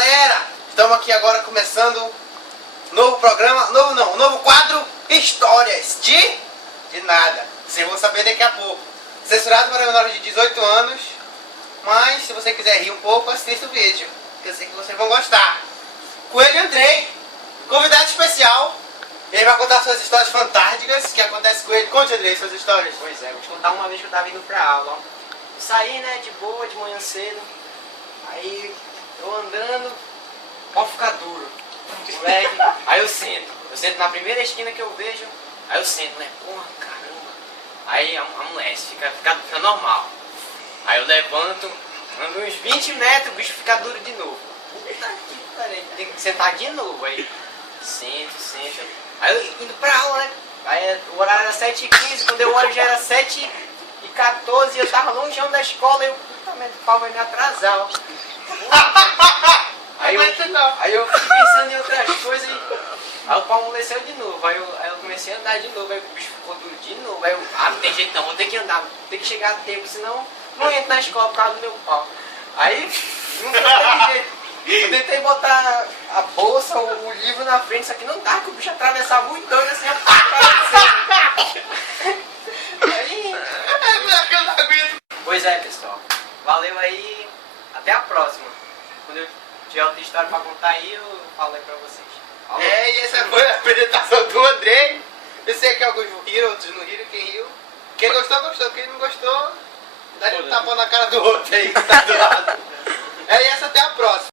galera, estamos aqui agora começando novo programa, novo quadro, Histórias de nada. Vocês vão saber daqui a pouco. Censurado para menores de 18 anos, mas se você quiser rir um pouco, assista o vídeo, que eu sei que vocês vão gostar. Coelho Andrei, convidado especial, ele vai contar suas histórias fantásticas que acontecem com ele. Conte, Andrei, suas histórias. Pois é, vou te contar uma vez que eu tava indo pra aula, ó. Eu saí, né, de boa, de manhã cedo. Aí, eu andando, pode ficar duro, moleque. Aí eu sento na primeira esquina que eu vejo. Aí eu sento, né, porra, caramba. Aí amolece, fica normal. Aí eu levanto, ando uns 20 metros, o bicho fica duro de novo. Puta que pariu, tem que sentar de novo. Aí, sento. Aí eu indo pra aula, né. Aí o horário era 7h15, quando eu olho já era 7h14 e eu tava longe da escola e eu, puta merda, o pau vai me atrasar, ó. Aí eu fiquei pensando em outras coisas e aí o pau amoleceu de novo. Aí eu comecei a andar de novo, aí o bicho ficou duro de novo. Aí eu, não tem jeito não, vou ter que andar, vou ter que chegar a tempo, senão não entro na escola por causa do meu pau. Aí não teve jeito. Eu tentei botar a bolsa, o livro na frente, só que não dá, que o bicho atravessava muito doido assim, aí... Pois é, pessoal. Valeu aí. Até a próxima. Quando eu tiver outra história pra contar aí, eu falo aí pra vocês. Falou. E essa foi a apresentação do Andrei. Eu sei que alguns riram, outros não riram. Quem riu, quem gostou, gostou. Quem não gostou, dá um tapão na cara do outro aí que tá do lado. E essa até a próxima.